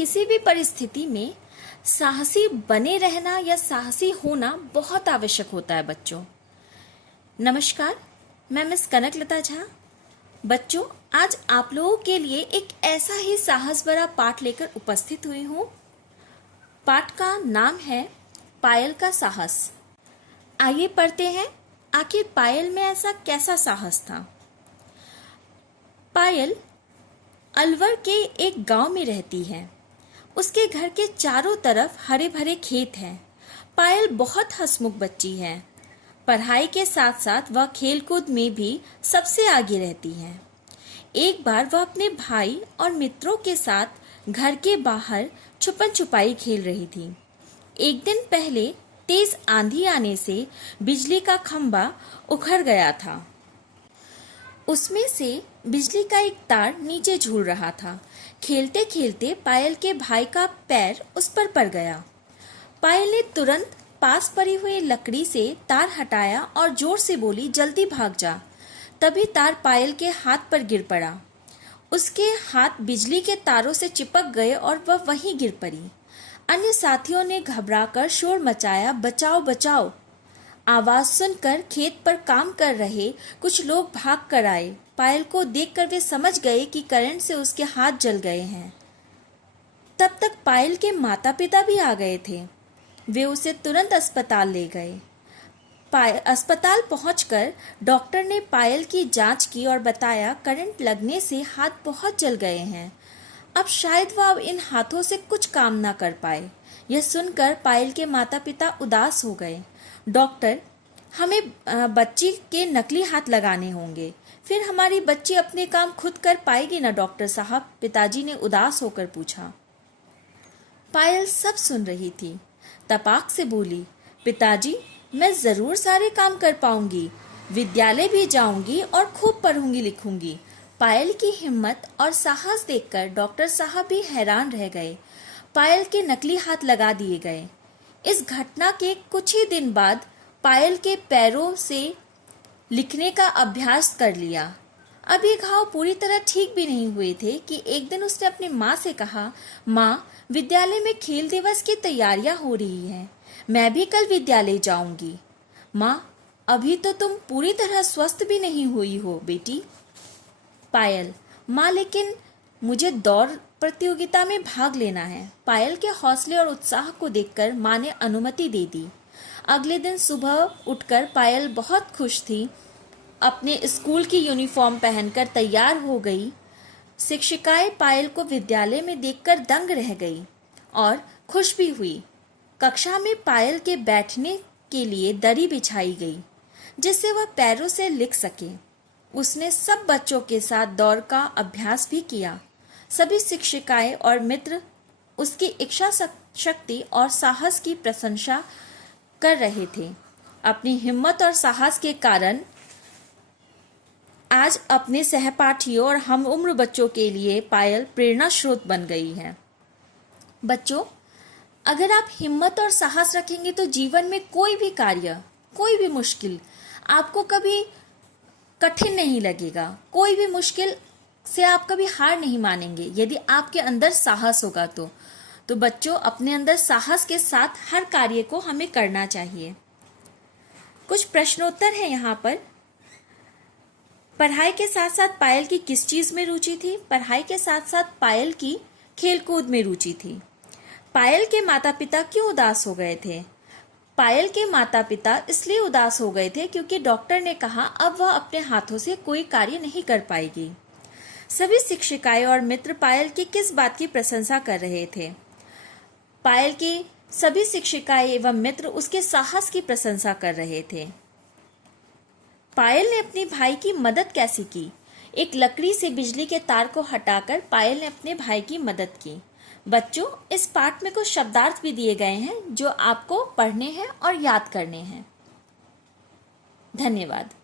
किसी भी परिस्थिति में साहसी बने रहना या साहसी होना बहुत आवश्यक होता है बच्चों। नमस्कार, मैं मिस कनकलता झा। बच्चों, आज आप लोगों के लिए एक ऐसा ही साहस भरा पाठ लेकर उपस्थित हुई हूँ। पाठ का नाम है पायल का साहस। आइए पढ़ते हैं, आखिर पायल में ऐसा कैसा साहस था। पायल अलवर के एक गांव में रहती है। उसके घर के चारों तरफ हरे भरे खेत हैं। पायल बहुत हंसमुख बच्ची है। पढ़ाई के साथ साथ वह खेलकूद में भी सबसे आगे रहती है। एक बार वह अपने भाई और मित्रों के साथ घर के बाहर छुपन छुपाई खेल रही थी। एक दिन पहले तेज आंधी आने से बिजली का खंभा उखड़ गया था। उसमें से बिजली का एक तार नीचे झूल रहा था। खेलते खेलते पायल के भाई का पैर उस पर पड़ गया। पायल ने तुरंत पास पड़ी हुई लकड़ी से तार हटाया और जोर से बोली, जल्दी भाग जा। तभी तार पायल के हाथ पर गिर पड़ा। उसके हाथ बिजली के तारों से चिपक गए और वह वहीं गिर पड़ी। अन्य साथियों ने घबराकर शोर मचाया, बचाओ बचाओ। आवाज सुनकर खेत पर काम कर रहे कुछ लोग भाग कर आए। पायल को देखकर वे समझ गए कि करंट से उसके हाथ जल गए हैं। तब तक पायल के माता पिता भी आ गए थे। वे उसे तुरंत अस्पताल ले गए। अस्पताल पहुंचकर डॉक्टर ने पायल की जांच की और बताया, करंट लगने से हाथ बहुत जल गए हैं। अब शायद वह अब इन हाथों से कुछ काम ना कर पाए। यह सुनकर पायल के माता पिता उदास हो गए। डॉक्टर, हमें बच्ची के नकली हाथ लगाने होंगे, फिर हमारी बच्ची अपने काम खुद कर पाएगी ना डॉक्टर साहब? पिताजी ने उदास होकर पूछा। पायल सब सुन रही थी। तपाक से बोली, पिताजी, मैं जरूर सारे काम कर पाऊंगी, विद्यालय भी जाऊंगी और खूब पढ़ूंगी लिखूंगी। पायल की हिम्मत और साहस देखकर डॉक्टर साहब भी हैरान रह गए। पायल के नकली हाथ लगा दिए गए। इस घटना के कुछ ही दिन बाद पायल के पैरों से लिखने का अभ्यास कर लिया। अब ये घाव पूरी तरह ठीक भी नहीं हुए थे कि एक दिन उसने अपनी माँ से कहा, माँ, विद्यालय में खेल दिवस की तैयारियां हो रही हैं, मैं भी कल विद्यालय जाऊंगी। माँ, अभी तो तुम पूरी तरह स्वस्थ भी नहीं हुई हो बेटी। पायल, माँ, लेकिन मुझे दौड़ प्रतियोगिता में भाग लेना है। पायल के हौसले और उत्साह को देखकर माँ ने अनुमति दे दी। अगले दिन सुबह उठकर पायल बहुत खुश थी। अपने स्कूल की यूनिफॉर्म पहनकर तैयार हो गई। शिक्षिकाएं पायल को विद्यालय में देखकर दंग रह गई और खुश भी हुई। कक्षा में पायल के बैठने के लिए दरी बिछाई गई, जिससे वह पैरों से लिख सके। उसने सब बच्चों के साथ दौड़ का अभ्यास भी किया। सभी शिक्षिकाएं और मित्र उसकी इच्छा शक्ति और साहस की प्रशंसा कर रहे थे। अपनी हिम्मत और साहस के कारण आज अपने सहपाठियों और हम उम्र बच्चों के लिए पायल प्रेरणा स्रोत बन गई है। बच्चों, अगर आप हिम्मत और साहस रखेंगे तो जीवन में कोई भी कार्य, कोई भी मुश्किल आपको कभी कठिन नहीं लगेगा। कोई भी मुश्किल से आप कभी हार नहीं मानेंगे यदि आपके अंदर साहस होगा तो बच्चों, अपने अंदर साहस के साथ हर कार्य को हमें करना चाहिए। कुछ प्रश्नोत्तर है यहाँ पर। पढ़ाई के साथ साथ पायल की किस चीज में रुचि थी? पढ़ाई के साथ साथ पायल की खेलकूद में रुचि थी। पायल के माता पिता क्यों उदास हो गए थे? पायल के माता पिता इसलिए उदास हो गए थे क्योंकि डॉक्टर ने कहा अब वह अपने हाथों से कोई कार्य नहीं कर पाएगी। सभी शिक्षिकाएं और मित्र पायल की किस बात की प्रशंसा कर रहे थे? पायल की सभी शिक्षिकाएं एवं मित्र उसके साहस की प्रशंसा कर रहे थे। पायल ने अपने भाई की मदद कैसे की? एक लकड़ी से बिजली के तार को हटाकर पायल ने अपने भाई की मदद की। बच्चों, इस पाठ में कुछ शब्दार्थ भी दिए गए हैं जो आपको पढ़ने हैं और याद करने हैं। धन्यवाद।